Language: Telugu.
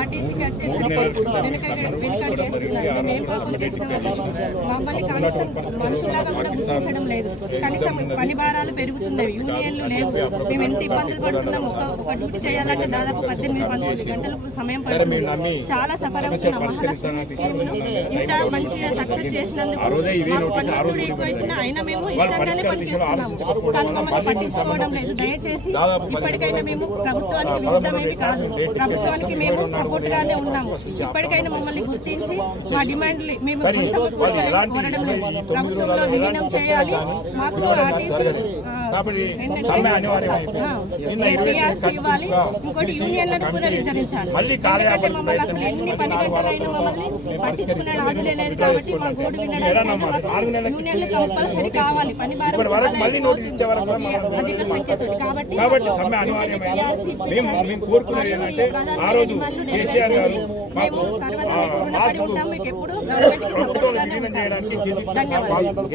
ఆర్టీసీకి వచ్చేసి మమ్మల్ని కనీసం మనుషులాగా కూడా గుర్తించడం లేదు. కనీసం పని భారాలు పెరుగుతున్నాయి, యూనియన్లు లేవు. మేము ఎంత ఇబ్బందులు పడుతున్నాం. ఒక డ్యూటీ చేయాలంటే దాదాపు 18-19 గంటలు సమయం పడుతుంది. చాలా సఫర్ అవుతున్నాం. మహాలక్ష్మి స్కీమ్ను ఇంత మంచిగా సక్సెస్ చేసినందుకు అయినా మేము ఇష్టంగానే పనిచేస్తున్నాము. కానీ మమ్మల్ని పట్టించుకోవడం లేదు. దయచేసి ఇప్పటికైనా మేము ప్రభుత్వానికి విరుద్ధమేమి కాదు, ప్రభుత్వానికి మేము సపోర్ట్ గానే ఉన్నాము. ఇప్పటికైనా మమ్మల్ని గుర్తించి మా డిమాండ్ మేము కోరడం లేదు. ప్రభుత్వంలో విలీనం చేయాలి. మాకు టీఆర్సీ ఇవ్వాలి. ఇంకోటి యూనియన్లను పునరుద్ధరించాలి. ఎందుకంటే మమ్మల్ని అసలు ఎన్ని పని గంటలైనా మమ్మల్ని పట్టించుకునే నాదులే లేదు. కాబట్టి మా గోడు వినడానికి యూనియన్లు కంపల్సరీ కావాలి. పని భారం అధిక సంఖ్యతో కాబట్టి మేము సర్వదా రుణపడి ఉంటాం. మీకు ఎప్పుడు గవర్నమెంట్కి సపోర్ట్ గానే ఉంటాం. ధన్యవాదాలు.